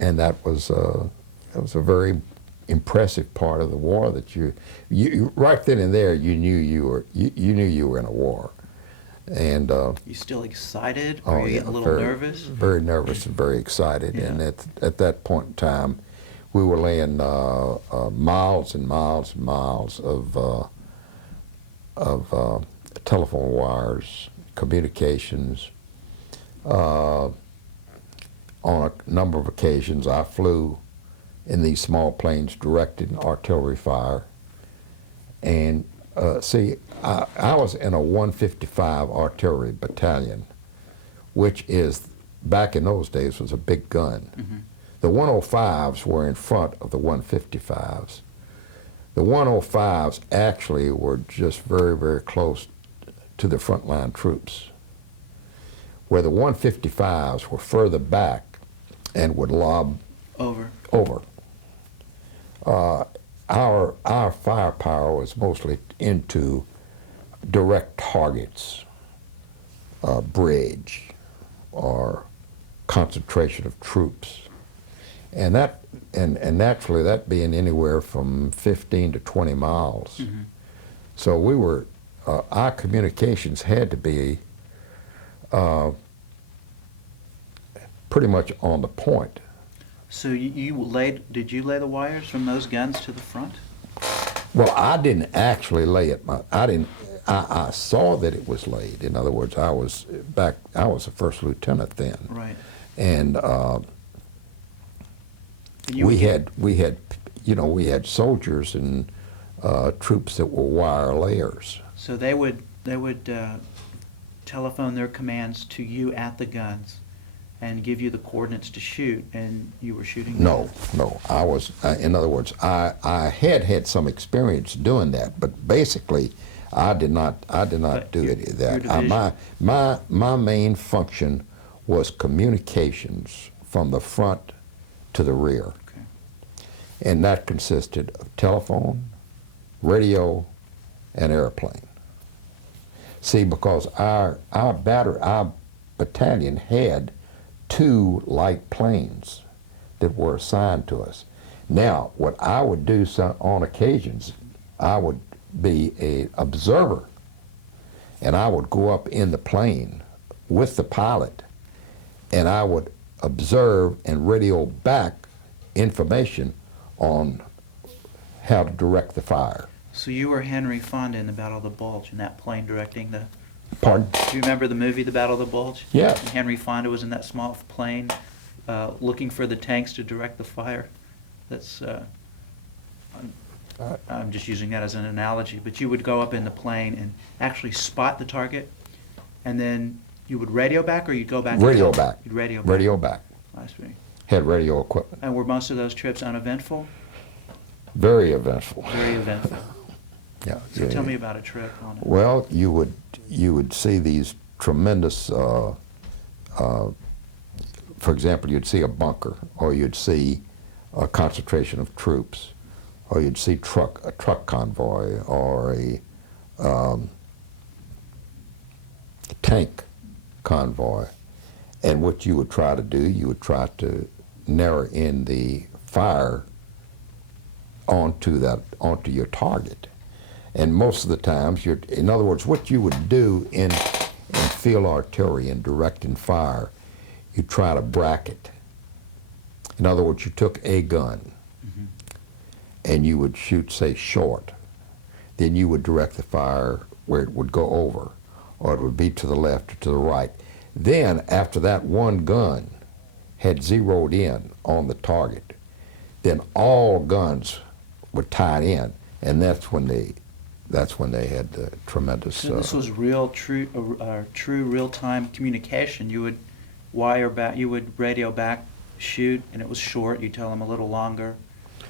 and that was a very impressive part of the war. That you right then and there you knew you were in a war, and you still excited? oh Or you yeah, getting a little very, nervous? very nervous and very excited. Yeah. And at that point in time, we were laying miles and miles and miles of telephone wires, communications. On a number of occasions, I flew in these small planes directing artillery fire. And see, I was in a 155 artillery battalion, which is, back in those days, was a big gun. Mm-hmm. The 105s were in front of the 155s. The 105s actually were just very, very close to the frontline troops, where the 155s were further back and would lob Over. Our firepower was mostly into direct targets, bridge, or concentration of troops, and naturally that being anywhere from 15 to 20 miles. Mm-hmm. So we were our communications had to be pretty much on the point. So did you lay the wires from those guns to the front? Well, I didn't actually lay it. I saw that it was laid. In other words, I was a first lieutenant then. Right. And we had soldiers and troops that were wire layers. So they would telephone their commands to you at the guns and give you the coordinates to shoot, and you were shooting? No. I was. In other words, I had some experience doing that, but basically, I did not do any of that. My main function was communications from the front to the rear, okay. And that consisted of telephone, radio, and airplane. See, because our battalion had 2 light planes that were assigned to us. Now, what I would do on occasions, I would be an observer, and I would go up in the plane with the pilot, and I would observe and radio back information on how to direct the fire. So you were Henry Fonda in the Battle of the Bulge, in that plane directing the... Pardon? Do you remember the movie, The Battle of the Bulge? Yes. And Henry Fonda was in that small plane looking for the tanks to direct the fire. That's... I'm just using that as an analogy, but you would go up in the plane and actually spot the target, and then you would radio back, or you'd go back? Radio back. You'd radio back. Radio back. I see. Had radio equipment. And were most of those trips uneventful? Very eventful. Very eventful. Yeah. So tell me about a trip on it. Well, you would see these tremendous, for example, you'd see a bunker, or you'd see a concentration of troops, or you'd see a truck convoy, or a tank convoy. And what you would try to do, you would try to narrow in the fire onto your target. And most of the times, in other words, what you would do in field artillery and directing fire, you try to bracket. In other words, you took a gun, mm-hmm. and you would shoot, say, short. Then you would direct the fire where it would go over, or it would be to the left or to the right. Then, after that one gun had zeroed in on the target, then all guns were tied in, and that's when they had the tremendous. So this was true real-time communication. You would wire back, you would radio back, shoot, and it was short. You tell them a little longer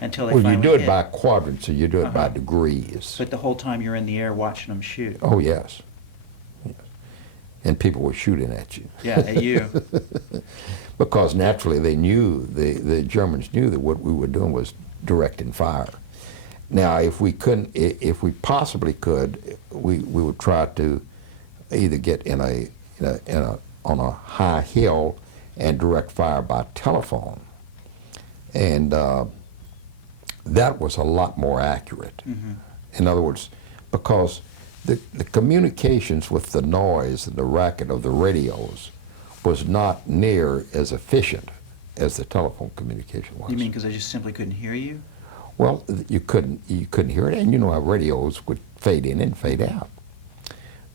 until they finally hit. Well, you do it by quadrants, so you do it by degrees. But the whole time you're in the air watching them shoot. Oh yes. And people were shooting at you. Yeah, at you. Because naturally they knew, the Germans knew that what we were doing was directing fire. Now, if we possibly could, we would try to either get on a high hill and direct fire by telephone. And that was a lot more accurate. Mm-hmm. In other words, because the communications with the noise and the racket of the radios was not near as efficient as the telephone communication was. You mean because I just simply couldn't hear you? Well, you couldn't hear it, and you know how radios would fade in and fade out.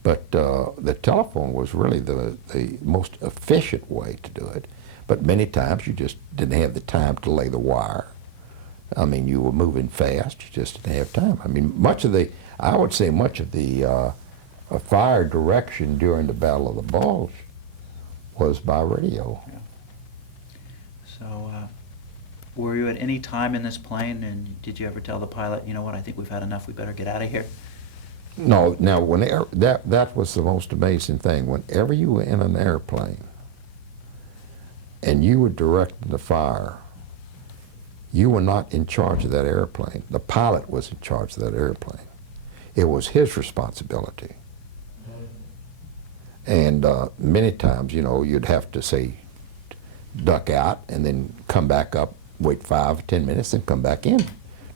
But the telephone was really the most efficient way to do it. But many times you just didn't have the time to lay the wire. I mean, you were moving fast, you just didn't have time. I mean, I would say much of the fire direction during the Battle of the Bulge was by radio. Yeah. So, were you at any time in this plane, and did you ever tell the pilot, you know what, I think we've had enough, we better get out of here? No, now, that was the most amazing thing. Whenever you were in an airplane and you were directing the fire, you were not in charge of that airplane. The pilot was in charge of that airplane. It was his responsibility. And many times, you know, you'd have to say, duck out and then come back up, wait 5 or 10 minutes, and come back in.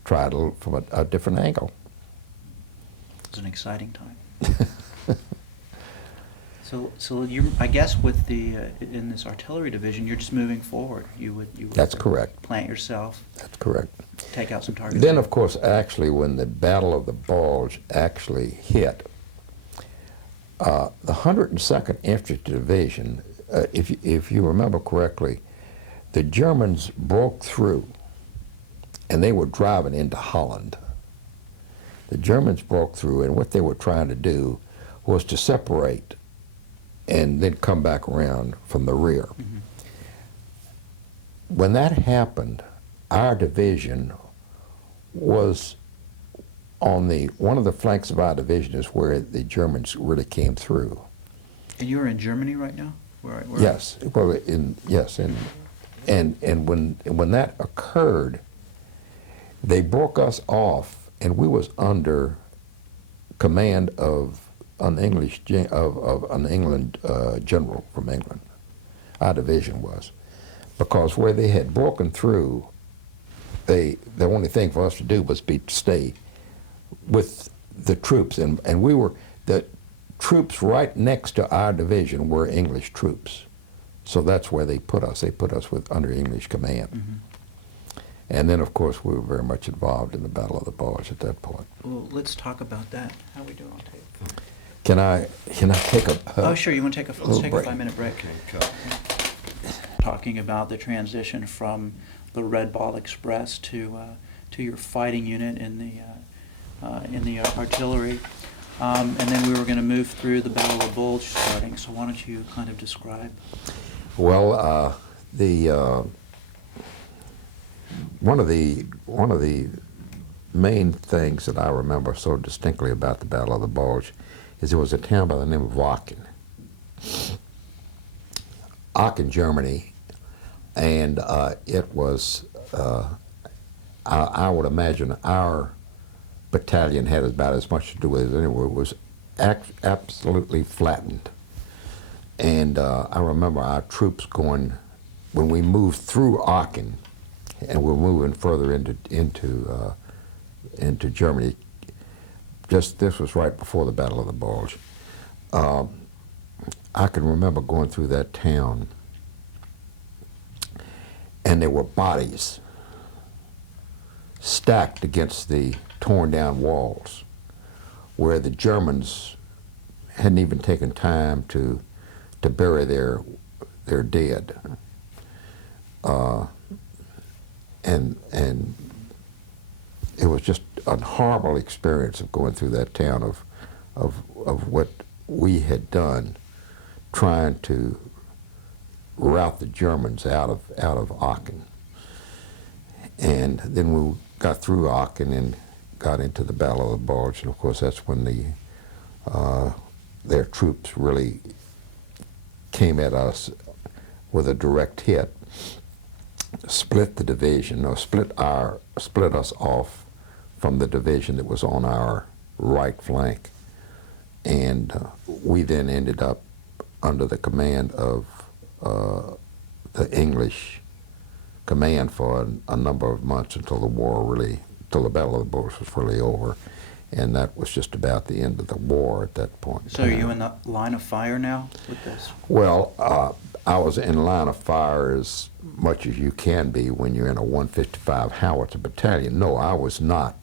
Try it from a different angle. It was an exciting time. So you, I guess, with the in this artillery division, you're just moving forward. You would That's correct. Plant yourself. That's correct. Take out some targets. Then, of course, actually, when the Battle of the Bulge actually hit, the 102nd Infantry Division, if you remember correctly, the Germans broke through, and they were driving into Holland. The Germans broke through, and what they were trying to do was to separate and then come back around from the rear. Mm-hmm. When that happened, our division was on one of the flanks of our division is where the Germans really came through. And you're in Germany right now? Where Yes, well, and when that occurred, they broke us off, and we was under command of an English of an England general from England. Our division was, because where they had broken through, the only thing for us to do was to stay with the troops, and we were the troops right next to our division were English troops, so that's where they put us. They put us under English command. Mm-hmm. And then, of course, we were very much involved in the Battle of the Bulge at that point. Well, let's talk about that. How are we doing on tape? Can I take a? Oh, sure. You want to let's take break. a 5-minute break. Talking about the transition from the Red Ball Express to your fighting unit in the artillery, and then we were going to move through the Battle of the Bulge starting. So why don't you kind of describe? Well, one of the main things that I remember so distinctly about the Battle of the Bulge is there was a town by the name of Aachen, Germany, and it was, I would imagine our battalion had about as much to do with it anyway. It was absolutely flattened. And I remember our troops going, when we moved through Aachen, and we're moving further into Germany. This was right before the Battle of the Bulge. I can remember going through that town, and there were bodies stacked against the torn down walls, where the Germans hadn't even taken time to bury their dead. And it was just a horrible experience of going through that town of what we had done, trying to rout the Germans out of Aachen. And then we got through Aachen and got into the Battle of the Bulge, and of course that's when their troops really came at us with a direct hit, split the division, or split us off from the division that was on our right flank, and we then ended up under the command of the English command for a number of months until the Battle of the Bulge was really over. And that was just about the end of the war at that point. So are you in the line of fire now with this? Well, I was in line of fire as much as you can be when you're in a 155 howitzer battalion. No, I was not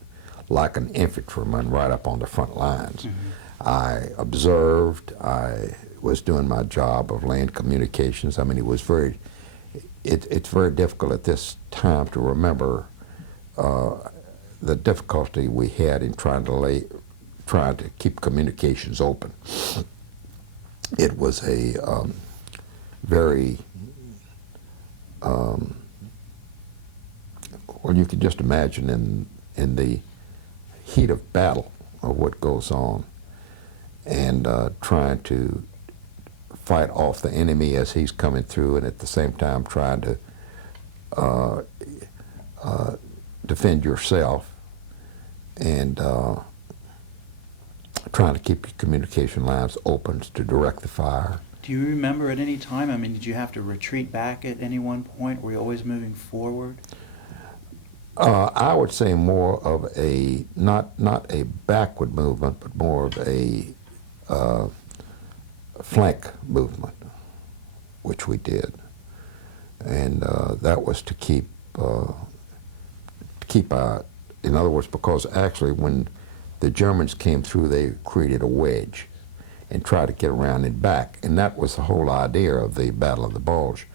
like an infantryman right up on the front lines. Mm-hmm. I observed. I was doing my job of land communications. I mean, it's very difficult at this time to remember the difficulty we had in trying to keep communications open. It was a very well, you can just imagine in the heat of battle of what goes on, and trying to fight off the enemy as he's coming through, and at the same time trying to defend yourself, and trying to keep your communication lines open to direct the fire. Do you remember at any time, I mean, did you have to retreat back at any one point? Were you always moving forward? I would say more of a, not a backward movement, but more of a flank movement, which we did. And that was to keep in other words, because actually when the Germans came through, they created a wedge and tried to get around and back. And that was the whole idea of the Battle of the Bulge,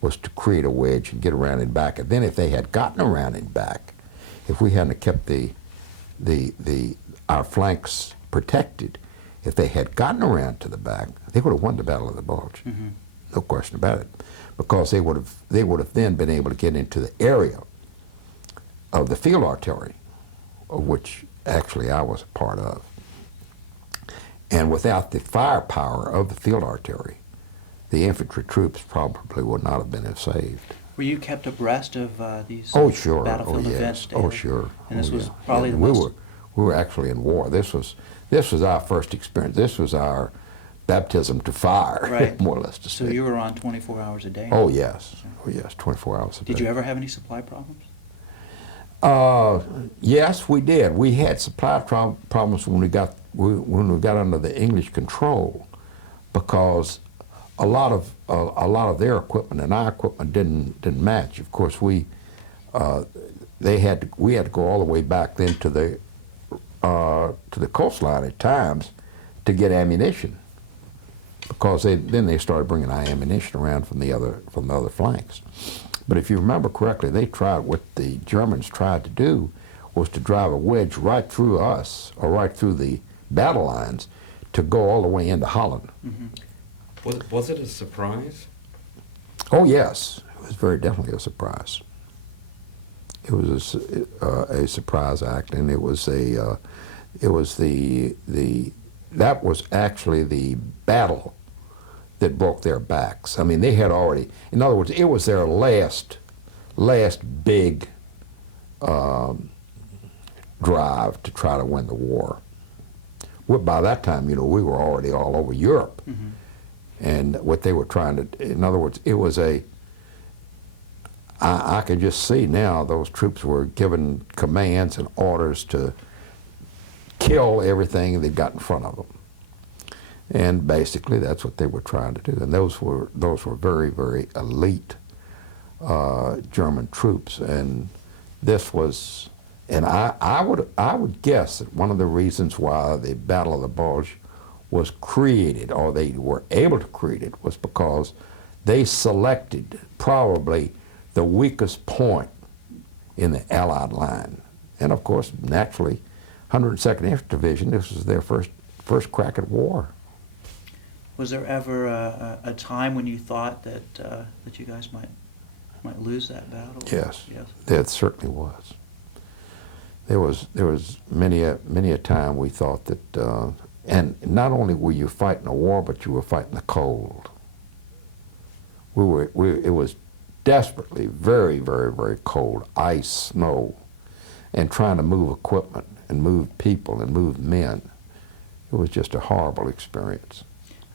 was to create a wedge and get around and back. And then if they had gotten around and back, if we hadn't kept our flanks protected, if they had gotten around to the back, they would have won the Battle of the Bulge. Mm-hmm. No question about it, because they would have then been able to get into the area of the field artillery, of which actually I was a part of. And without the firepower of the field artillery, the infantry troops probably would not have been as saved. Were you kept abreast of these sure. battlefield events daily? Oh, sure. And this was yeah. probably yeah. the most... We were actually in war. This was our first experience. This was our baptism to fire, right. more or less to say. So you were on 24 hours a day? Oh, yes. Oh, yes, 24 hours a day. Did you ever have any supply problems? Yes, we did. We had supply problems when we got under the English control, because a lot of their equipment and our equipment didn't match. Of course, we had to go all the way back then to the coastline at times to get ammunition, because then they started bringing our ammunition around from the other flanks. But if you remember correctly, what the Germans tried to do was to drive a wedge right through us, or right through the battle lines, to go all the way into Holland. Mm-hmm. Was it a surprise? Oh yes, it was very definitely a surprise. It was a surprise act, and that was actually the battle that broke their backs. I mean, they had already, in other words, it was their last big drive to try to win the war. By that time, we were already all over Europe. Mm-hmm. And what they were trying to, in other words, it was I could just see now those troops were given commands and orders to kill everything they got in front of them. And basically, that's what they were trying to do. And those were very, very elite German troops. And this was, and I would guess that one of the reasons why the Battle of the Bulge was created, or they were able to create it, was because they selected probably the weakest point in the Allied line. And of course, naturally, 102nd Infantry Division, this was their first crack at war. Was there ever a time when you thought that you guys might lose that battle? Yes, there certainly was. There was many a time we thought that, and not only were you fighting a war, but you were fighting the cold. It was desperately very, very, very cold, ice, snow, and trying to move equipment and move people and move men. It was just a horrible experience.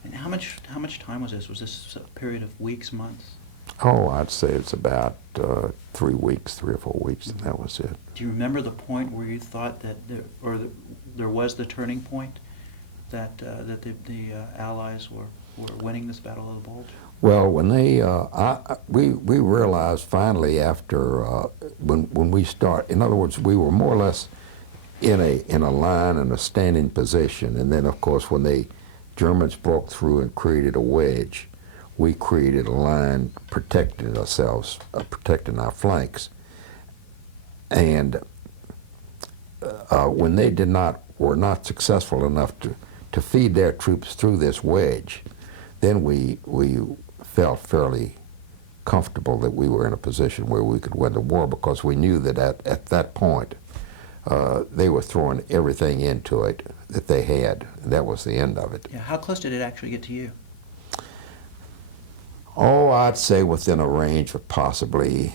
And how much time was this? Was this a period of weeks, months? Oh, I'd say it's about 3 weeks, 3 or 4 weeks, and that was it. Do you remember the point where you thought that there was the turning point that the Allies were winning this Battle of the Bulge? Well, when they, we realized finally after when we start. In other words, we were more or less in a line and a standing position, and then of course when the Germans broke through and created a wedge, we created a line protecting ourselves, protecting our flanks, and when they were not successful enough to feed their troops through this wedge, then we felt fairly comfortable that we were in a position where we could win the war, because we knew that at that point they were throwing everything into it that they had. That was the end of it. Yeah. How close did it actually get to you? Oh, I'd say within a range of possibly.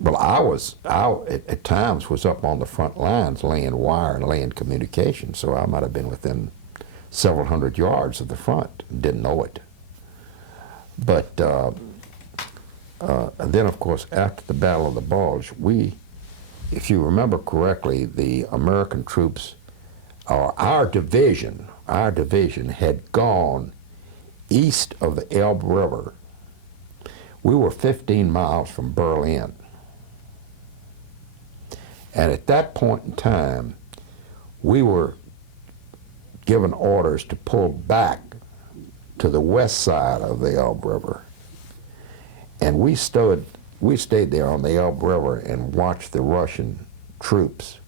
Well, I at times was up on the front lines laying wire and laying communication, so I might have been within several hundred yards of the front and didn't know it. But and then, of course, after the Battle of the Bulge, if you remember correctly, the American troops, our division had gone east of the Elbe River. We were 15 miles from Berlin. And at that point in time, we were given orders to pull back to the west side of the Elbe River. And we stayed there on the Elbe River and watched the Russian troops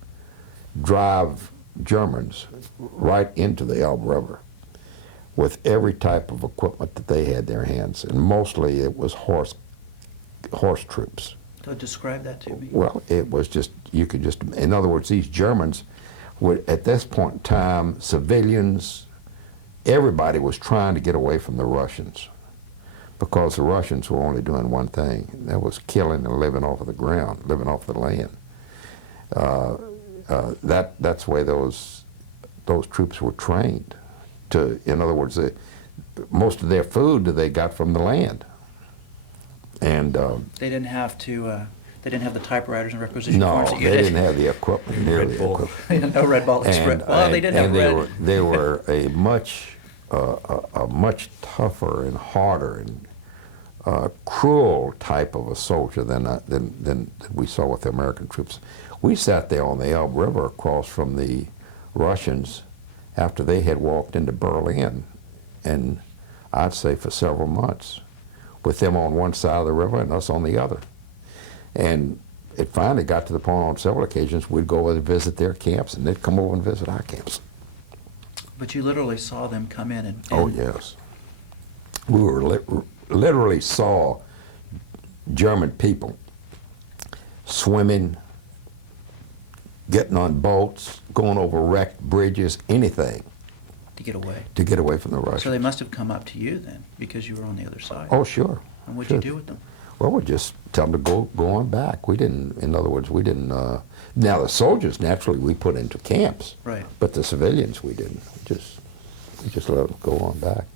drive Germans right into the Elbe River with every type of equipment that they had in their hands, and mostly it was horse troops. So describe that to me. Well, it was just, you could just, in other words, these Germans would, at this point in time, civilians, everybody was trying to get away from the Russians, because the Russians were only doing one thing, and that was killing and living off of the ground, living off the land. That's the way those troops were trained. In other words, most of their food they got from the land. And They didn't have they didn't have the typewriters and requisition no, forms that you they did. didn't have the equipment, nearly the equipment. No Red Ball Express. Well, they did have red. They were a much tougher and harder and cruel type of a soldier than we saw with the American troops. We sat there on the Elbe River across from the Russians after they had walked into Berlin, and I'd say for several months, with them on one side of the river and us on the other. And it finally got to the point on several occasions we'd go and visit their camps, and they'd come over and visit our camps. But you literally saw them come in and Oh, yes. We were literally saw German people swimming, getting on boats, going over wrecked bridges, anything to get away. to get away from the Russians. So they must have come up to you then, because you were on the other side. Oh, sure. And what'd sure. you do with them? Well, we just tell them to go on back. We didn't, in other words, we didn't, now the soldiers, naturally, we put into camps. Right. But the civilians, we didn't. We just let them go on back.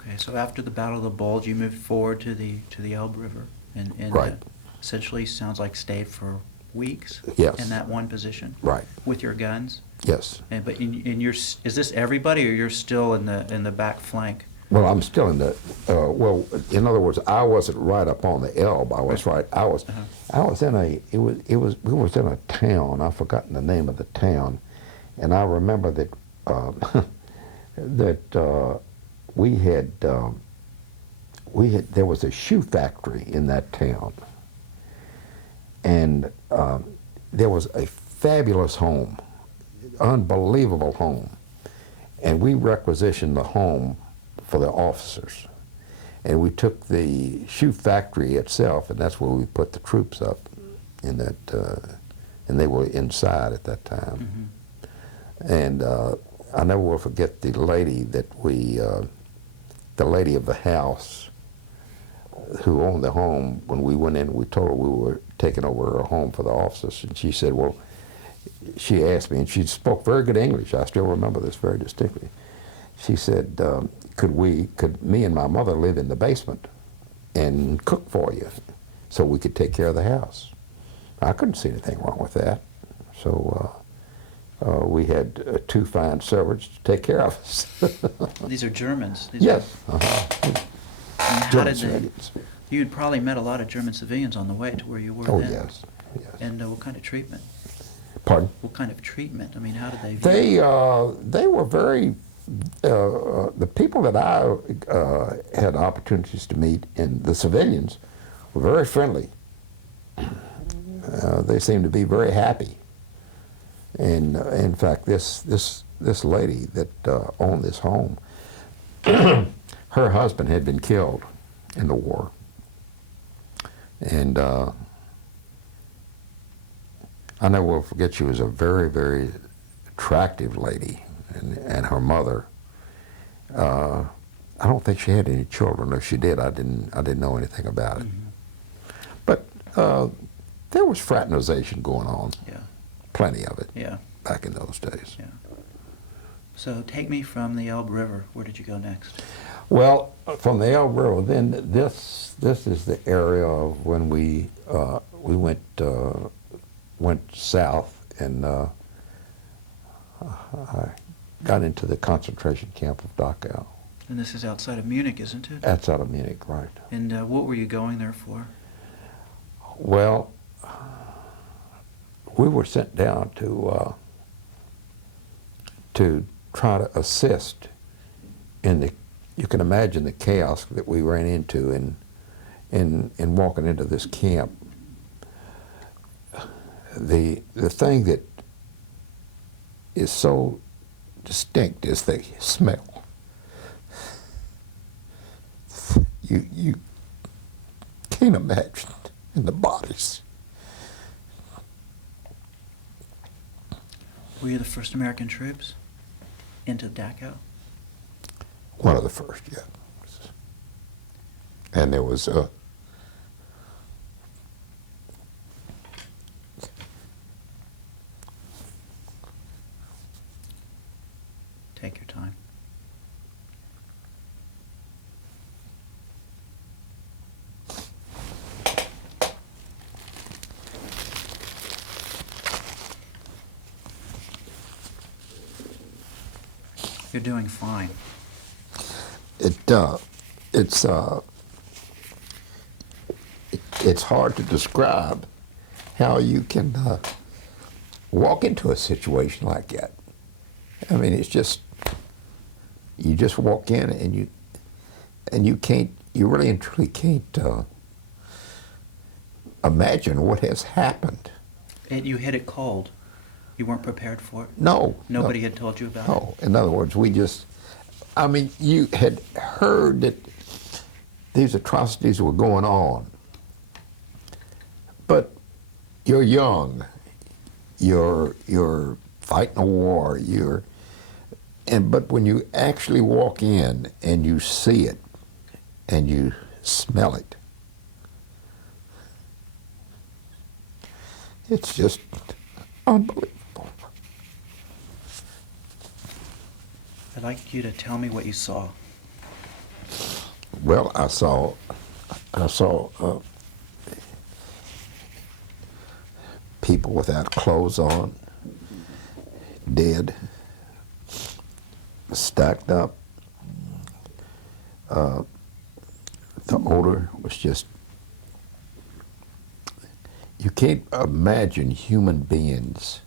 Okay, so after the Battle of the Bulge, you moved forward to the Elbe River, and Right. Essentially sounds like stayed for weeks. Yes. In that one position. Right. With your guns. Yes. And but in your is this everybody, or you're still in the back flank? Well, I'm still in the, well, in other words, I wasn't right up on the Elbe. I was right, I was in we was in a town, I've forgotten the name of the town, and I remember that, there was a shoe factory in that town, and there was a fabulous home, unbelievable home, and we requisitioned the home for the officers. And we took the shoe factory itself, and that's where we put the troops up in that, and they were inside at that time. Mm-hmm. And I never will forget the lady that the lady of the house who owned the home, when we went in, we told her we were taking over her home for the officers, and she said, well, she asked me, and she spoke very good English, I still remember this very distinctly. She said, could me and my mother live in the basement and cook for you so we could take care of the house. I couldn't see anything wrong with that. So we had two fine servants to take care of us. These are Germans. These Yes. Are, I mean, how German did they, civilians. you'd probably met a lot of German civilians on the way to where you were Oh, then. yes. Yes. And what kind of treatment? Pardon? What kind of treatment? I mean, how did they view They were very, the people that I had opportunities to meet, and the civilians, were very friendly. They seemed to be very happy. And in fact, this lady that owned this home, her husband had been killed in the war. And I never will forget, she was a very, very attractive lady, and her mother. I don't think she had any children. If she did, I didn't know anything about it. But there was fraternization going on. Yeah. Plenty of it. Yeah. Back in those days. Yeah. So take me from the Elbe River. Where did you go next? Well, from the Elbe River, then this is the area of when we went south, and I got into the concentration camp of Dachau. And this is outside of Munich, isn't it? Outside of Munich, right. And what were you going there for? Well, we were sent down to try to assist in the, you can imagine the chaos that we ran into in walking into this camp. The thing that is so distinct is the smell. You can't imagine in the bodies. Were you the first American troops into Dachau? One of the first, yeah. And there was Take your time. You're doing fine. It's hard to describe how you can walk into a situation like that. I mean, it's just, you just walk in and you can't, you really and truly can't imagine what has happened. And you hit it cold. You weren't prepared for it? No. Nobody no, had told you about it? No. In other words, we just, I mean, you had heard that these atrocities were going on, but you're young, you're fighting a war, but when you actually walk in and you see it and you smell it, it's just unbelievable. I'd like you to tell me what you saw. Well, I saw people without clothes on, dead, stacked up. The odor was just, you can't imagine human beings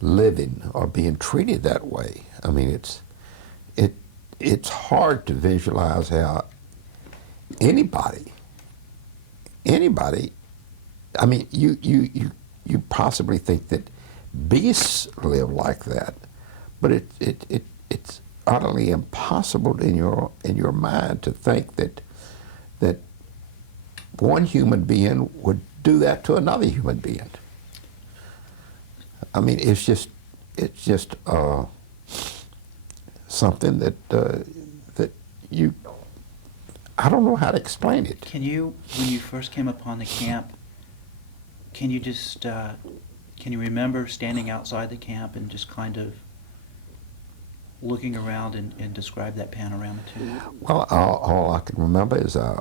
living or being treated that way. I mean, it's hard to visualize how anybody, I mean, you possibly think that beasts live like that, but it's utterly impossible in your mind to think that one human being would do that to another human being. I mean, it's just something that you, I don't know how to explain it. Can you, when you first came upon the camp, can you just, can you remember standing outside the camp and just kind of looking around and describe that panorama to you? Well, all I can remember is I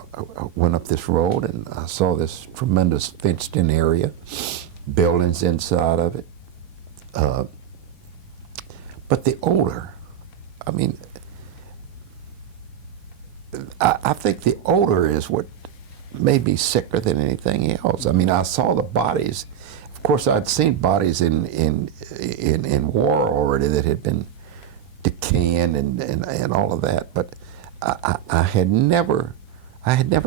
went up this road and I saw this tremendous fenced-in area, buildings inside of it. But the odor, I mean, I think the odor is what made me sicker than anything else. I mean, I saw the bodies. Of course, I'd seen bodies in war already that had been decaying and all of that, but I had never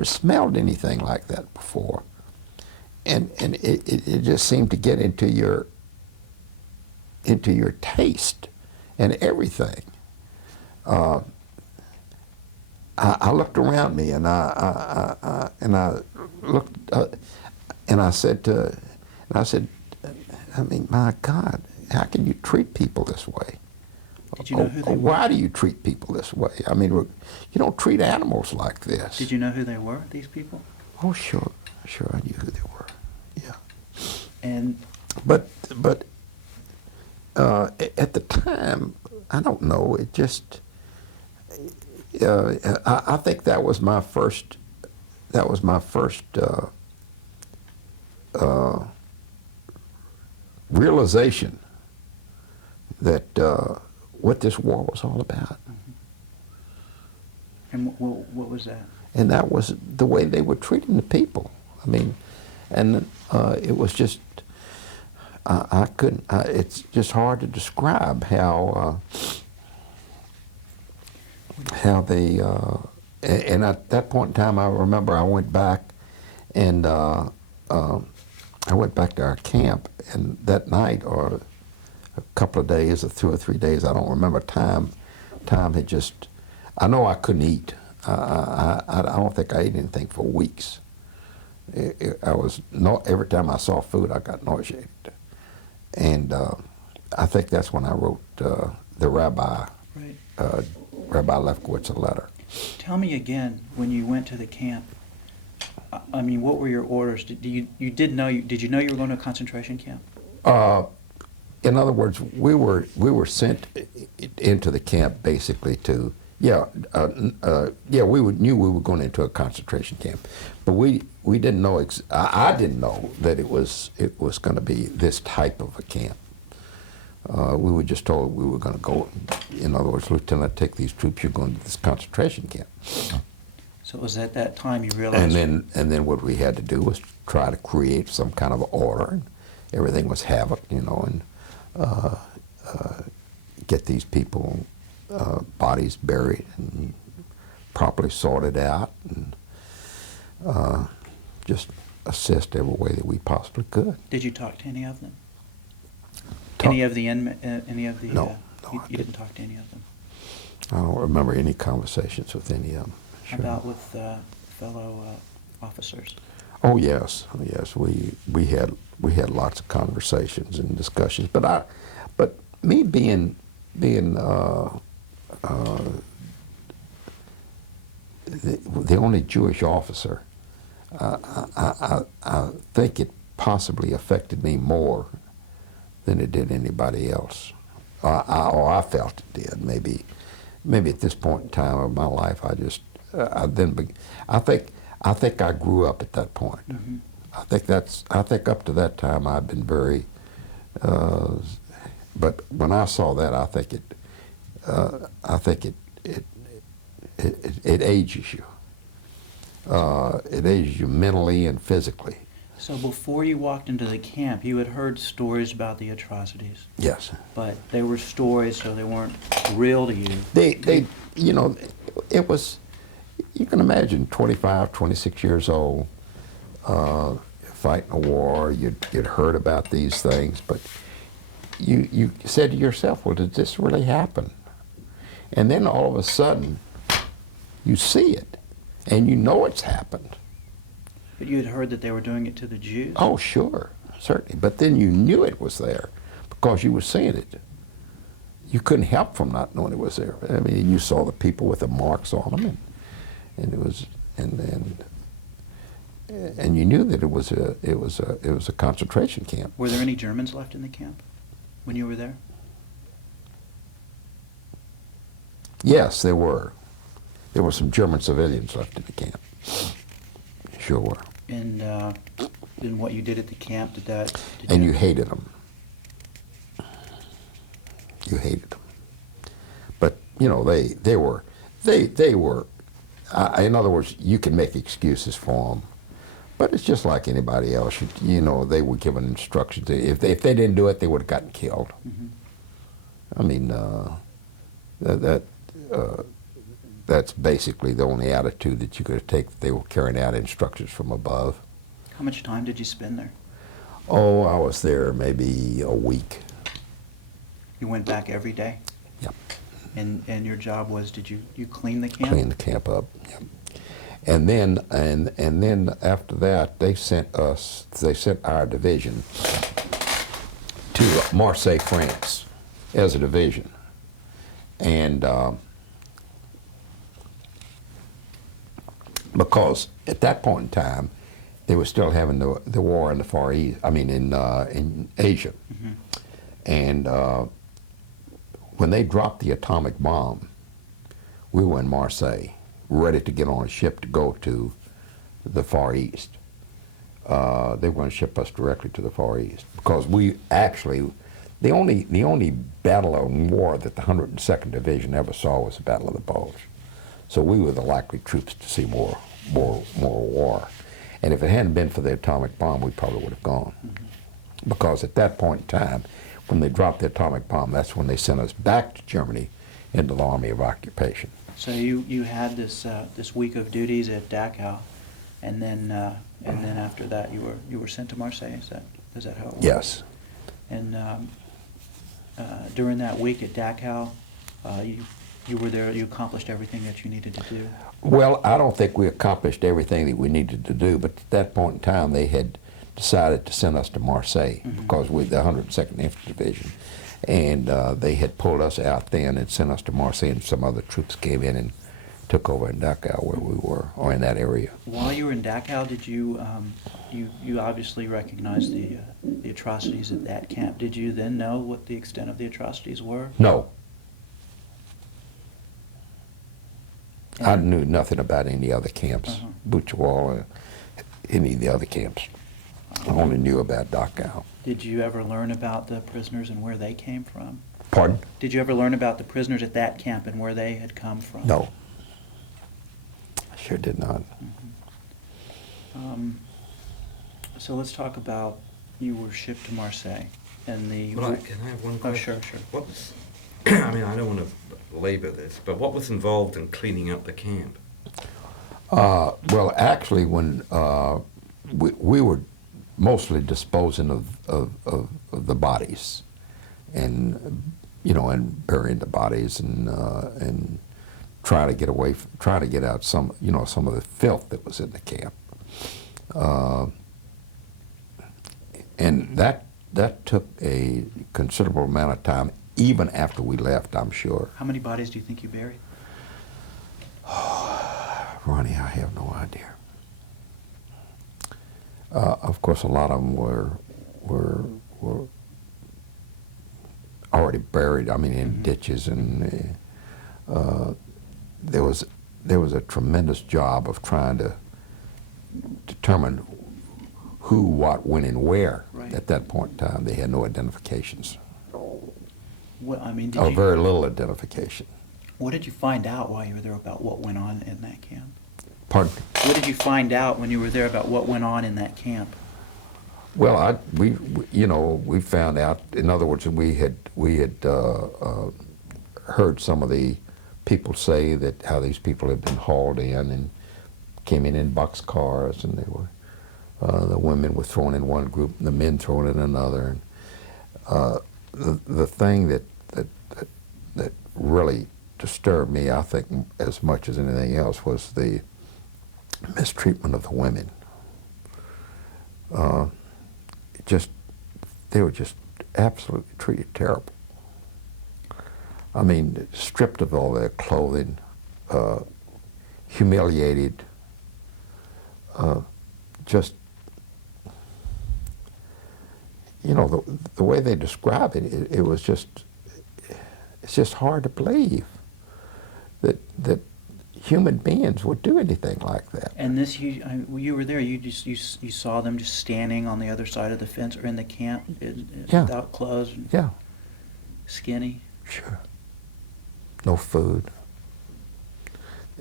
smelled anything like that before, and it just seemed to get into your taste and everything. I looked around me and I looked and I said, I mean, my God, how can you treat people this way? Did you know who they were? Why do you treat people this way? I mean, you don't treat animals like this. Did you know who they were, these people? Oh, sure, I knew who they were. Yeah. And But at the time, I don't know. It just, I think that was my first. Realization that what this war was all about. and what was that? And that was the way they were treating the people. I mean, and it was just, I couldn't, it's just hard to describe how they, and at that point in time, I remember I went back and I went back to our camp, and that night, or a couple of days, or 2 or 3 days, I don't remember, time had just, I know I couldn't eat. I don't think I ate anything for weeks. Every time I saw food, I got nauseated. And I think that's when I wrote the rabbi, Right. Rabbi Lefkowitz, a letter. Tell me again, when you went to the camp, I mean, what were your orders? Did you know you were going to a concentration camp? In other words, we were sent into the camp basically to, knew we were going into a concentration camp, but we didn't know. I didn't know that it was going to be this type of a camp. We were just told we were going to go. In other words, Lieutenant, take these troops. You're going to this concentration camp. So it was at that time you realized. And then what we had to do was try to create some kind of order. And everything was havoc, and get these people bodies buried and properly sorted out, and just assist every way that we possibly could. Did you talk to any of them? Talk- Any of the No, you didn't talk to any of them. I don't remember any conversations with any of them. How about with fellow officers? Oh yes. We had lots of conversations and discussions. But me being the only Jewish officer, I think it possibly affected me more than it did anybody else. I felt it did. Maybe at this point in time of my life, I think I grew up at that point. Mm-hmm. I think up to that time I'd been very, but when I saw that, I think it ages you. It ages you mentally and physically. So before you walked into the camp, you had heard stories about the atrocities, Yes. but they were stories, so they weren't real to you. They it was, you can imagine 25, 26 years old, fighting a war, you'd heard about these things, but you said to yourself, well, did this really happen? And then all of a sudden, you see it, and you know it's happened. But you had heard that they were doing it to the Jews? Oh, sure, certainly. But then you knew it was there because you were seeing it. You couldn't help from not knowing it was there. I mean, you saw the people with the marks on them, and it was, and you knew that it was a concentration camp. Were there any Germans left in the camp when you were there? Yes, there were. There were some German civilians left in the camp. Sure were. And then what you did at the camp, And you hated them. You hated them. But, you know, they were, in other words, you can make excuses for them. But it's just like anybody else. You know, they were given instructions. If they didn't do it, they would have gotten killed. Mm-hmm. I mean, that's basically the only attitude that you could take. They were carrying out instructions from above. How much time did you spend there? Oh, I was there maybe a week. You went back every day? Yep. And your job was, did you clean the camp? Clean the camp up. Yep. And then after that, they sent our division to Marseille, France, as a division, and because at that point in time, they were still having the war in the Far East. I mean, in Asia, Mm-hmm. and when they dropped the atomic bomb, we were in Marseille, ready to get on a ship to go to the Far East. They were going to ship us directly to the Far East because we actually, the only battle or war that the 102nd Division ever saw was the Battle of the Bulge. So we were the likely troops to see more war. And if it hadn't been for the atomic bomb, we probably would have gone. Mm-hmm. Because at that point in time, when they dropped the atomic bomb, that's when they sent us back to Germany into the Army of Occupation. So you had this week of duties at Dachau, and then after that you were sent to Marseille. Is that how it worked? Yes. And during that week at Dachau, you were there. You accomplished everything that you needed to do. Well, I don't think we accomplished everything that we needed to do, but at that point in time, they had decided to send us to Marseille, mm-hmm. because we're the 102nd Infantry Division. And they had pulled us out then and sent us to Marseille, and some other troops came in and took over in Dachau where we were, or in that area. While you were in Dachau, did you you obviously recognized the atrocities at that camp? Did you then know what the extent of the atrocities were? No. I knew nothing about any other camps, Uh-huh. Buchwald, or any of the other camps. I only knew about Dachau. Did you ever learn about the prisoners and where they came from? Pardon? Did you ever learn about the prisoners at that camp and where they had come from? No. I sure did not. Mm-hmm. So let's talk about, you were shipped to Marseille and the... Well, can I have one question? Oh, sure. What's, I mean, I don't want to labor this, but what was involved in cleaning up the camp? Well, actually, when we were mostly disposing of the bodies, and and burying the bodies, and trying to get out some of the filth that was in the camp, and that took a considerable amount of time, even after we left, I'm sure. How many bodies do you think you buried? Ronnie, I have no idea. Of course, a lot of them were already buried. I mean, in Mm-hmm. ditches, and there was a tremendous job of trying to determine who, what, when, and where. Right. At that point in time, they had no identifications. What, I mean, Or very little identification. what did you find out while you were there about what went on in that camp? Pardon? What did you find out when you were there about what went on in that camp? Well, we found out. In other words, we had heard some of the people say that how these people had been hauled in and came in boxcars, and they were the women were thrown in one group, and the men thrown in another. And the thing that really disturbed me, I think, as much as anything else, was the mistreatment of the women. They were just absolutely treated terrible. I mean, stripped of all their clothing, humiliated, the way they describe it, it's just hard to believe. that human beings would do anything like that. And this, you were there. You saw them just standing on the other side of the fence or in the camp, Yeah. without clothes, and Yeah, skinny. sure. No food.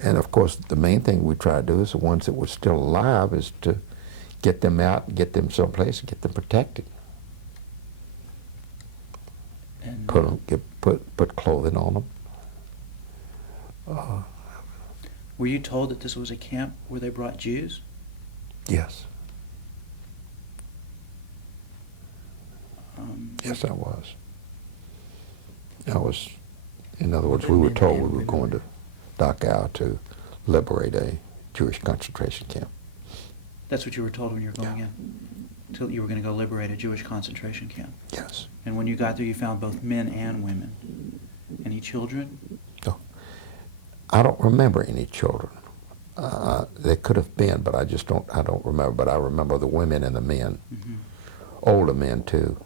And of course, the main thing we try to do is the ones that were still alive is to get them out and get them someplace and get them protected. And Put clothing on them. were you told that this was a camp where they brought Jews? Yes. Yes, I was. In other words, we were told we were going to Dachau to liberate a Jewish concentration camp. That's what you were told when you were going in? Till you were going to go liberate a Jewish concentration camp? Yes. And when you got there, you found both men and women. Any children? No. I don't remember any children. There could have been, but I don't remember. But I remember the women and the men. Mm-hmm. Older men, too.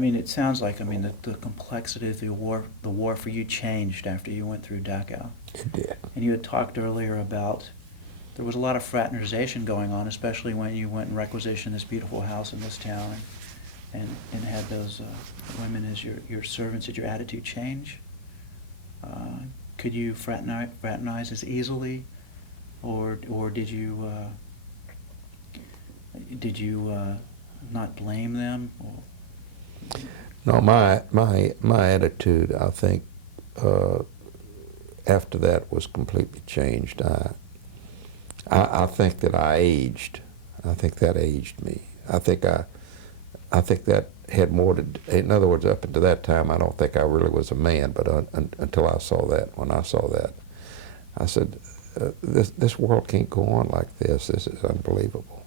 It sounds like, the complexity of the war for you changed after you went through Dachau. It did. And you had talked earlier about there was a lot of fraternization going on, especially when you went and requisitioned this beautiful house in this town and had those women as your servants. Did your attitude change? Could you fraternize as easily, or did you not blame them? No, my attitude, I think, after that was completely changed. I think that I aged. I think that aged me. I think that had more to. In other words, up until that time, I don't think I really was a man. But until I saw that, when I saw that, I said, "This world can't go on like this. This is unbelievable."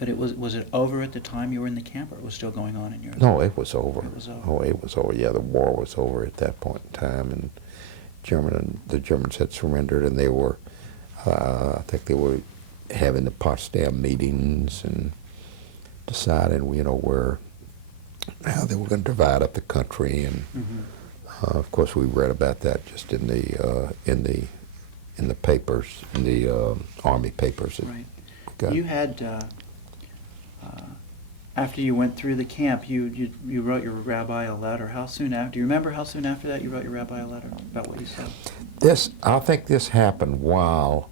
But was it over at the time you were in the camp, or it was still going on in your? No, it was over. It was over. Oh, it was over. Yeah, the war was over at that point in time, and the Germans had surrendered, and they were. I think they were having the Potsdam meetings and deciding, how they were going to divide up the country, and of course we read about that just in the papers, in the army papers. Right. You had after you went through the camp, you wrote your rabbi a letter. How soon after? Do you remember how soon after that you wrote your rabbi a letter about what you said? I think this happened while,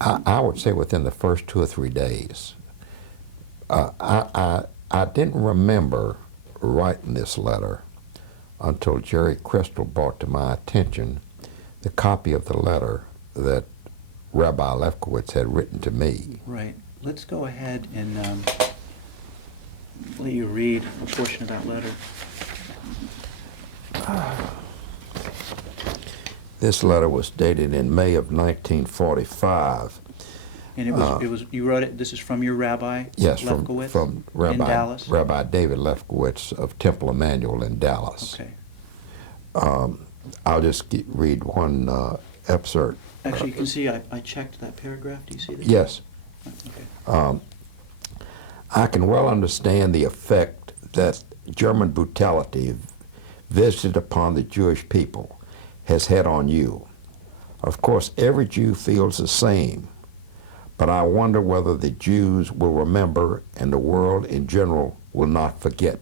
I would say within the first 2 or 3 days. I didn't remember writing this letter until Jerry Crystal brought to my attention the copy of the letter that Rabbi Lefkowitz had written to me. Right. Let's go ahead and let you read a portion of that letter. This letter was dated in May of 1945. And it was you wrote it. This is from your rabbi. Yes, Lefkowitz, from in Dallas. Rabbi David Lefkowitz of Temple Emmanuel in Dallas. Okay. I'll just read one excerpt. Actually, you can see I checked that paragraph. Do you see that? Yes. Okay. I can well understand the effect that German brutality visited upon the Jewish people has had on you. Of course, every Jew feels the same, but I wonder whether the Jews will remember and the world in general will not forget, ?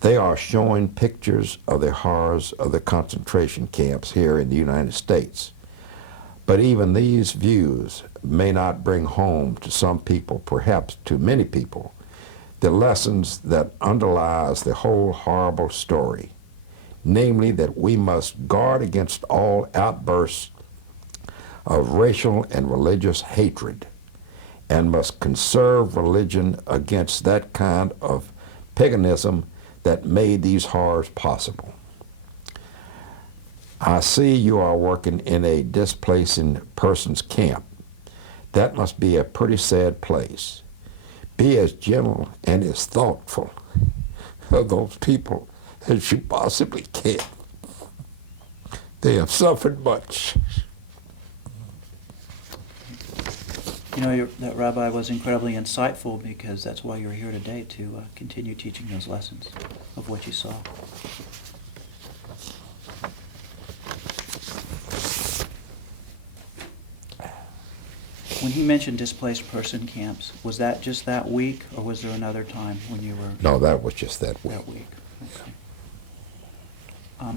They are showing pictures of the horrors of the concentration camps here in the United States. But even these views may not bring home to some people, perhaps to many people, the lessons that underlies the whole horrible story, namely that we must guard against all outbursts of racial and religious hatred, and must conserve religion against that kind of paganism that made these horrors possible. I see you are working in a displacing persons camp. That must be a pretty sad place. Be as gentle and as thoughtful of those people as you possibly can. They have suffered much. You know, that rabbi was incredibly insightful, because that's why you're here today, to continue teaching those lessons of what you saw. When he mentioned displaced person camps, was that just that week, or was there another time when you were? No, that was just that week. That week. Okay.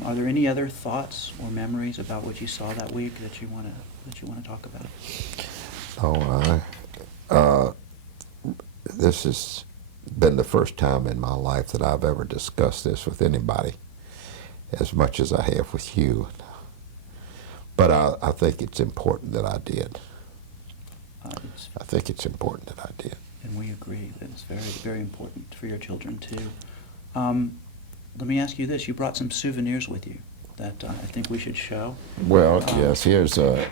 Are there any other thoughts or memories about what you saw that week that you want to talk about? This has been the first time in my life that I've ever discussed this with anybody as much as I have with you. But I think it's important that I did. I think it's important that I did. And we agree that it's very, very important for your children too. Let me ask you this: you brought some souvenirs with you that I think we should show. Well, yes. Here's a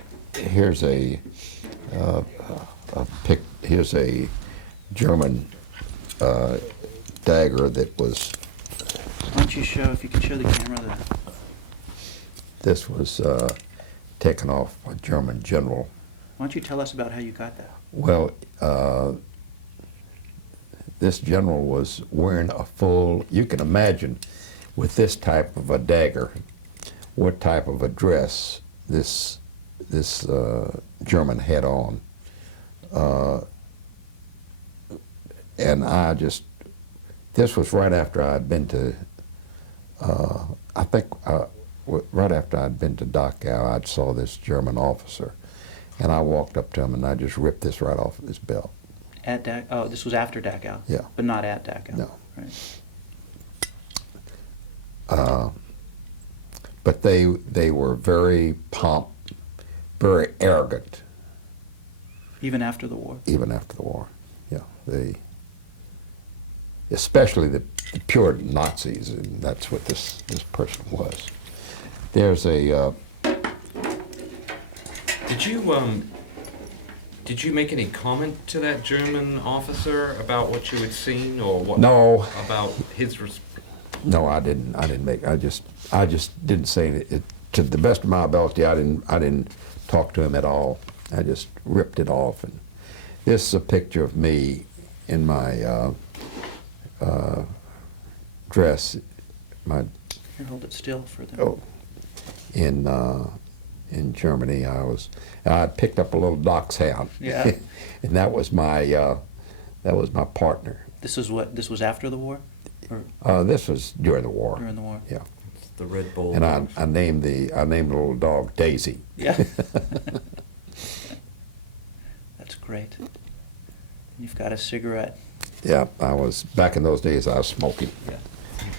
German dagger that was. Why don't you show, if you can show the camera, This was taken off a German general. why don't you tell us about how you got that? Well, this general was wearing a full, you can imagine with this type of a dagger, what type of a dress this German had on. And this was right after I'd been to, right after I'd been to Dachau, I saw this German officer. And I walked up to him and I just ripped this right off of his belt. At Dachau? Oh, this was after Dachau? Yeah. But not at Dachau? No. Right. But they were very very arrogant. Even after the war? Even after the war, yeah. Especially the pure Nazis, and that's what this person was. There's a. Did you make any comment to that German officer about what you had seen, or what? No. About his. No, I didn't. I just didn't say it. To the best of my ability, I didn't talk to him at all. I just ripped it off. And this is a picture of me in my dress. Here, hold it still for them. Oh, in Germany, I picked up a little dachshund. Yeah. And that was my partner. This was after the war? Or This was during the war. during the war? Yeah. The Red Bull. And I named the little dog Daisy. Yeah. That's great. You've got a cigarette. Yeah, back in those days I was smoking. Yeah.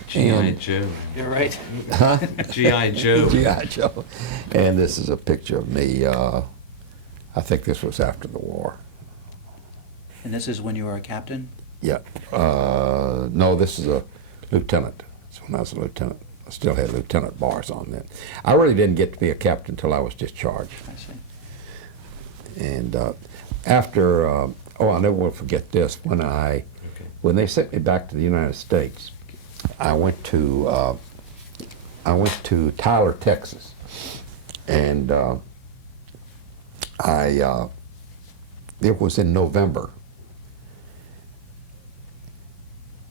G.I. Joe. You're right. Huh? G.I. Joe. G.I. Joe. And this is a picture of me, I think this was after the war. And this is when you were a captain? Yeah. No, this is a lieutenant. It's when I was a lieutenant. I still had lieutenant bars on then. I really didn't get to be a captain until I was discharged. I see. And after, I never will forget this. When they sent me back to the United States, I went to Tyler, Texas, and it was in November,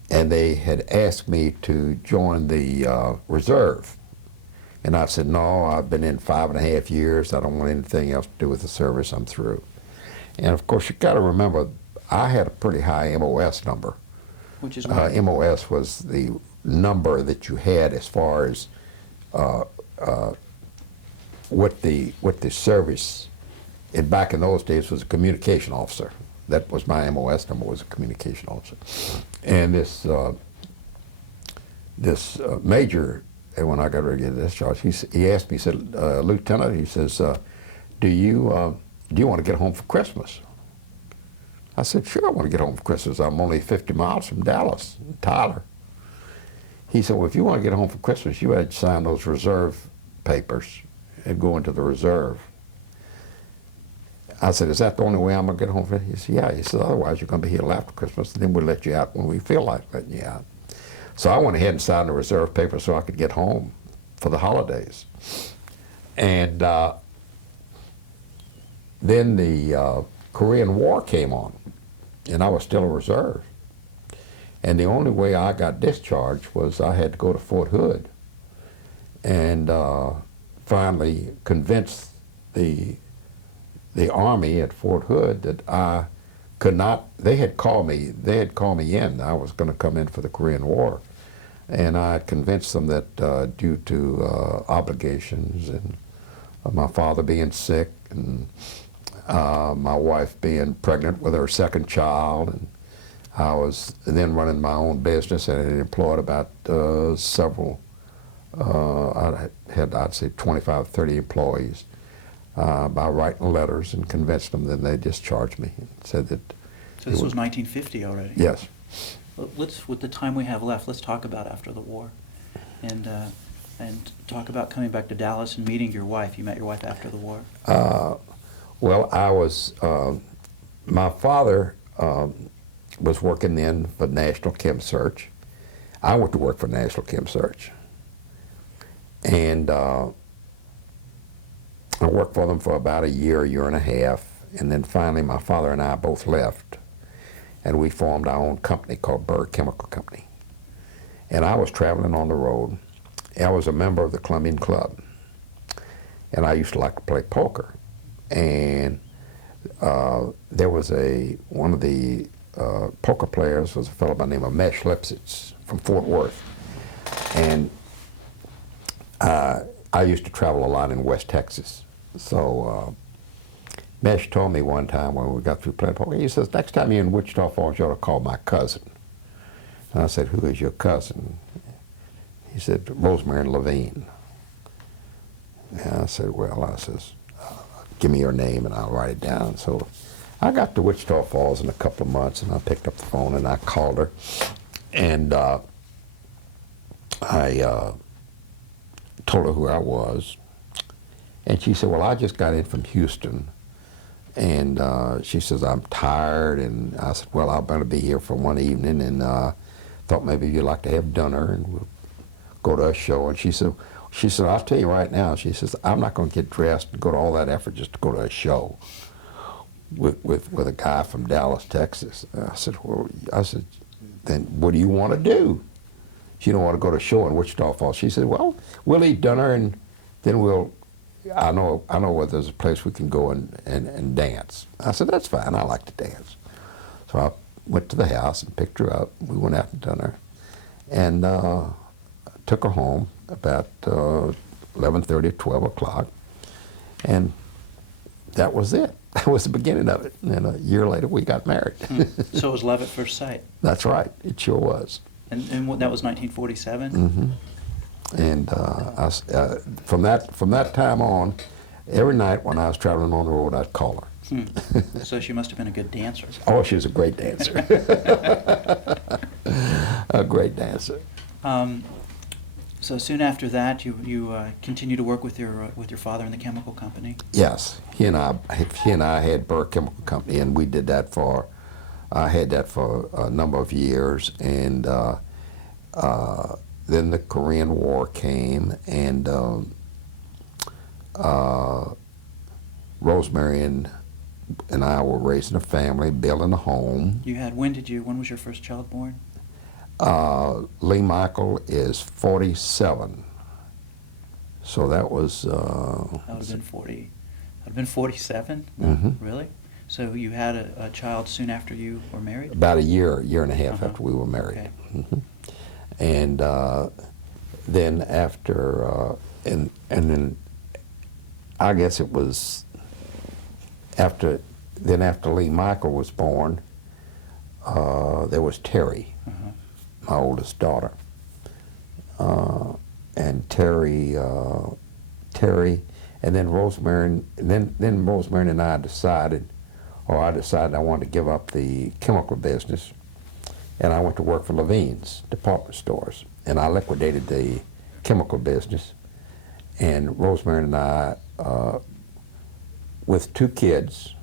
and they had asked me to join the reserve, and I said, no, I've been in 5.5 years. I don't want anything else to do with the service. I'm through. And of course, you got to remember, I had a pretty high MOS number. Which is what? MOS was the number that you had as far as what the service, and back in those days, was a communication officer. That was my MOS number, was a communication officer. And this major, and when I got ready to get discharged, he asked me, he said, Lieutenant, he says, do you want to get home for Christmas? I said, sure, I want to get home for Christmas. I'm only 50 miles from Dallas, Tyler. He said, well, if you want to get home for Christmas, you had to sign those reserve papers and go into the reserve. I said, is that the only way I'm going to get home? He said, yeah. He said, otherwise you're going to be here after Christmas, and then we'll let you out when we feel like letting you out. So I went ahead and signed the reserve paper so I could get home for the holidays. And then the Korean War came on, and I was still a reserve. And the only way I got discharged was I had to go to Fort Hood and finally convince the Army at Fort Hood that I could not. They had called me in. I was going to come in for the Korean War, and I convinced them that due to obligations and my father being sick and my wife being pregnant with her second child, and I was then running my own business and had employed about several, I'd say 25, 30 employees by writing letters and convinced them that they discharged me and said that. So this was 1950 already? Yes. Well, with the time we have left, let's talk about after the war and talk about coming back to Dallas and meeting your wife. You met your wife after the war? Well, I was, my father was working then for National Chem Search. I went to work for National Chem Search. And I worked for them for about a year and a half, and then finally my father and I both left, and we formed our own company called Berg Chemical Company. And I was traveling on the road. I was a member of the Colombian Club, and I used to like to play poker. And there was one of the poker players was a fellow by the name of Mesh Lipsitz from Fort Worth. And I used to travel a lot in West Texas. So Mesh told me one time when we got through playing poker, he says, next time you're in Wichita Falls, you ought to call my cousin. And I said, who is your cousin? He said, Rosemary Levine. And I said, well, give me your name and I'll write it down. So I got to Wichita Falls in a couple of months, and I picked up the phone and I called her, and I told her who I was, and she said, well, I just got in from Houston, and she says, I'm tired, and I said, well, I'm going to be here for one evening, and thought maybe you'd like to have dinner, and we'll go to a show. And she said, I'll tell you right now, she says, I'm not going to get dressed and go to all that effort just to go to a show with a guy from Dallas, Texas. And I said, then what do you want to do? She don't want to go to a show in Wichita Falls. She said, well, we'll eat dinner and then I know where there's a place we can go and dance. I said, that's fine, I like to dance. So I went to the house and picked her up. We went out to dinner and took her home about 11:30, 12 o'clock, and that was it. That was the beginning of it. And a year later, we got married. So it was love at first sight. That's right. It sure was. And that was 1947? Mm-hmm. And from that time on, every night when I was traveling on the road, I'd call her. So she must have been a good dancer. Oh, she was a great dancer. A great dancer. So soon after that, you continued to work with your father in the chemical company. Yes, he and I had Berg Chemical Company, and we did that I had that for a number of years, and then the Korean War came, and Rosemary and I were raising a family, building a home. When was your first child born? Lee Michael is 47, so that was. That would have been 40. That would have been 47. Mm-hmm. Really? So you had a child soon after you were married? About a year and a half after we were married. Okay. Mm-hmm. And then after, and then I guess it was after Lee Michael was born, there was Terry. Uh-huh. My oldest daughter, and Terry, and then Rosemary, and then Rosemary and I decided I wanted to give up the chemical business, and I went to work for Levine's department stores, and I liquidated the chemical business, and Rosemary and I, with 2 kids,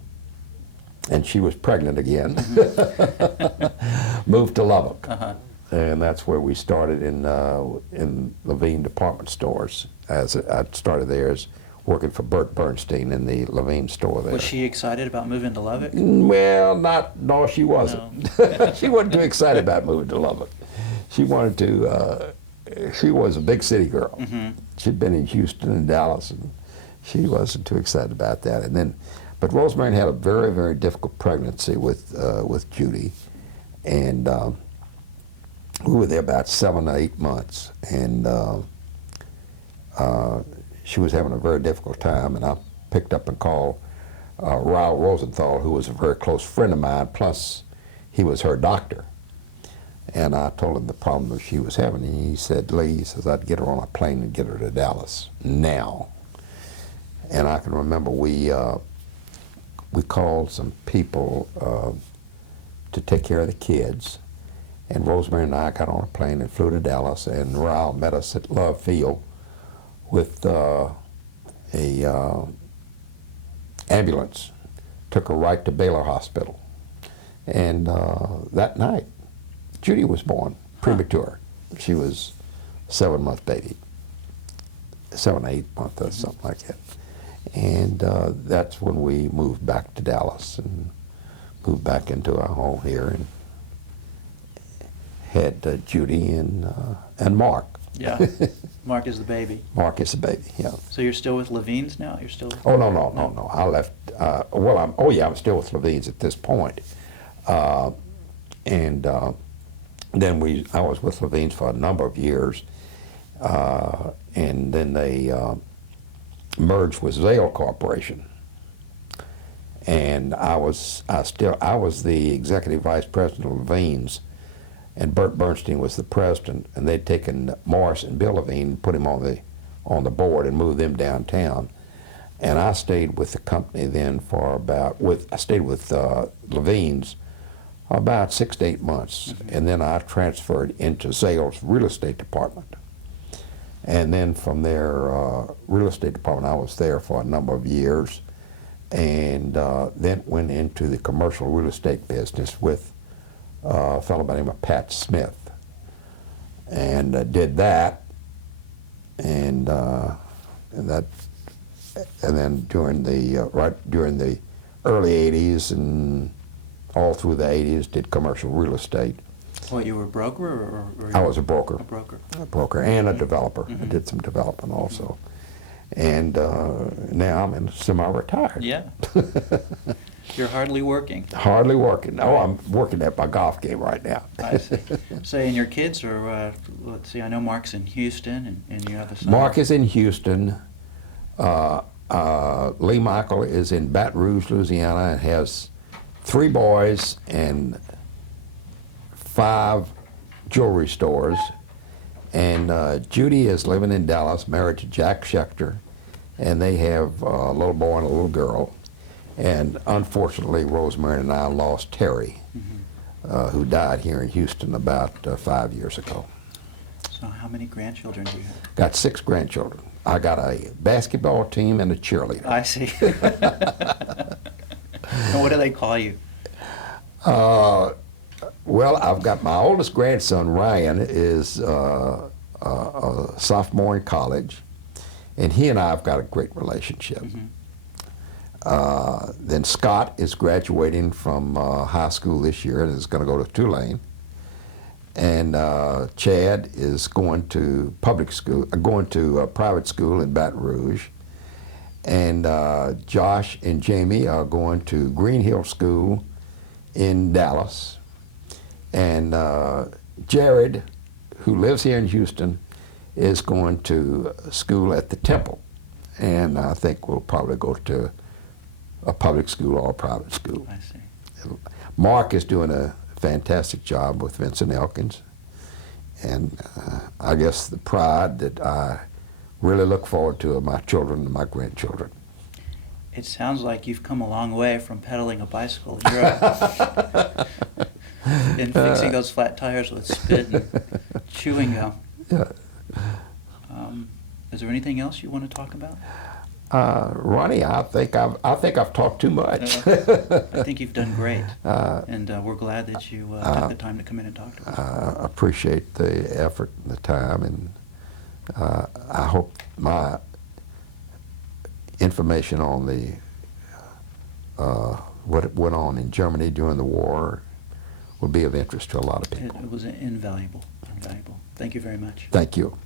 and she was pregnant again, moved to Lubbock. Uh-huh. And that's where we started in Levine department stores. I started there as working for Bert Bernstein in the Levine store there. Was she excited about moving to Lubbock? Well, no, she wasn't. No. She wasn't too excited about moving to Lubbock. She wanted to, she was a big city girl. Mm-hmm. She'd been in Houston and Dallas, and she wasn't too excited about that. And then, but Rosemary had a very, very difficult pregnancy with Judy, and we were there about 7 or 8 months, and she was having a very difficult time, and I picked up and called Raul Rosenthal, who was a very close friend of mine, plus he was her doctor. And I told him the problem that she was having, and he said, Lee, he says, I'd get her on a plane and get her to Dallas now. And I can remember we called some people to take care of the kids, and Rosemary and I got on a plane and flew to Dallas, and Raul met us at Love Field with a ambulance, took her right to Baylor Hospital. And that night, Judy was born, premature. She was a 7-month baby, 7 or 8 months or something like that. And that's when we moved back to Dallas and moved back into our home here and had Judy and Mark. Yeah. Mark is the baby. Mark is the baby, yeah. So you're still with Levine's now? You're still? Oh, no. I left, I'm still with Levine's at this point. And then I was with Levine's for a number of years, and then they merged with Zale Corporation. And I was the executive vice president of Levine's, and Bert Bernstein was the president, and they'd taken Morris and Bill Levine and put him on the board and moved them downtown. And I stayed with the company then for I stayed with Levine's about 6 to 8 months, and then I transferred into Zale's real estate department. And then from their real estate department, I was there for a number of years, and then went into the commercial real estate business with a fellow by the name of Pat Smith, and did that, and then during the early '80s and all through the '80s, did commercial real estate. What, you were a broker or I was a broker. A broker. A broker and a developer. Mm-hmm. I did some development also. And now I'm semi-retired. Yeah. You're hardly working. Hardly working. Oh, I'm working at my golf game right now. I see. So, and your kids are, let's see, I know Mark's in Houston, and you have a son. Mark is in Houston. Lee Michael is in Baton Rouge, Louisiana, and has 3 boys and 5 jewelry stores. And Judy is living in Dallas, married to Jack Schechter, and they have a little boy and a little girl. And unfortunately, Rosemary and I lost Terry, who died here in Houston about 5 years ago. So how many grandchildren do you have? Got 6 grandchildren. I got a basketball team and a cheerleader. I see. And what do they call you? Well, I've got my oldest grandson, Ryan, is a sophomore in college, and he and I have got a great relationship. Then Scott is graduating from high school this year and is going to go to Tulane. And Chad is going to private school in Baton Rouge. And Josh and Jamie are going to Green Hill School in Dallas. And Jared, who lives here in Houston, is going to school at the Temple. And I think we'll probably go to a public school or a private school. I see. Mark is doing a fantastic job with Vincent Elkins. And I guess the pride that I really look forward to are my children and my grandchildren. It sounds like you've come a long way from pedaling a bicycle in Europe and fixing those flat tires with spit and chewing gum. Yeah. Is there anything else you want to talk about? Ronnie, I think I've talked too much. I think you've done great, and we're glad that you took the time to come in and talk to us. I appreciate the effort and the time, and I hope my information on the what went on in Germany during the war would be of interest to a lot of people. It was invaluable, invaluable. Thank you very much. Thank you.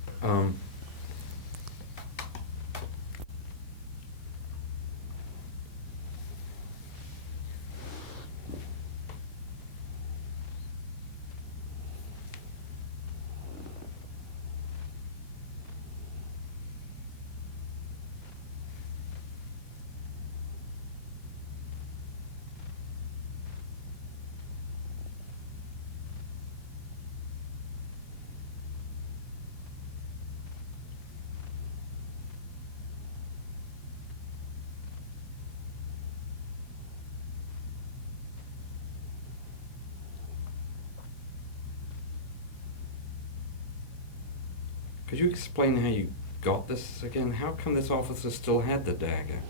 Could you explain how you got this again? How come this officer still had the dagger?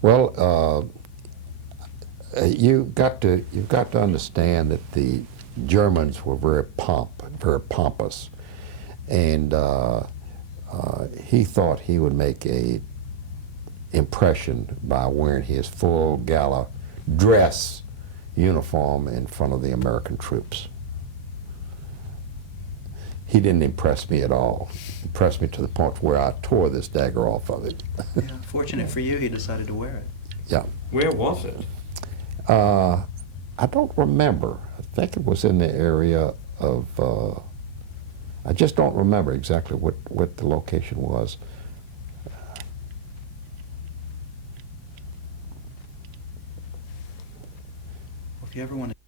Well, you've got to understand that the Germans were very pompous, and he thought he would make a impression by wearing his full gala dress uniform in front of the American troops. He didn't impress me at all. He impressed me to the point where I tore this dagger off of it. Yeah, fortunate for you, he decided to wear it. Yeah. Where was it? I don't remember. I think it was in the area of, I just don't remember exactly what the location was. If you ever want to